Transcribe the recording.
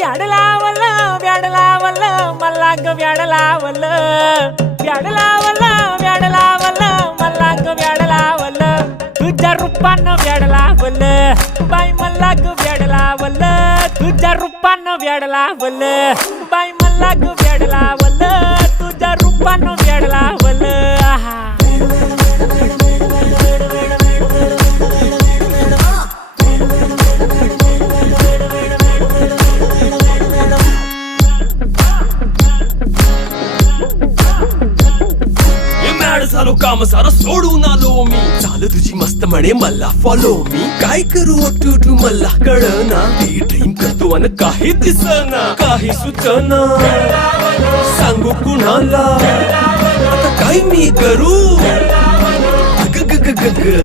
व्याड लावलं व्याड लावलं मला ग व्याड लावलं व्याड लावलं व्याड लावलं मला ग व्याड लावलं तुझ्या रूपानं व्याड लावलं बाई मला ग व्याड लावलं तुझ्या रूपानं व्याड लावलं बाई मला ग व्याड लावलं तुझ्या रूपानं व्याड लावलं आहा झालो काम सारा सोडून आलो मी चाल तुझी मस्त म्हणे मला फॉलो मी काय करू टू मला कळना ती ड्रीम करतो आणि काही दिसना काही सुचना सांगू कुणाला आता काय मी करू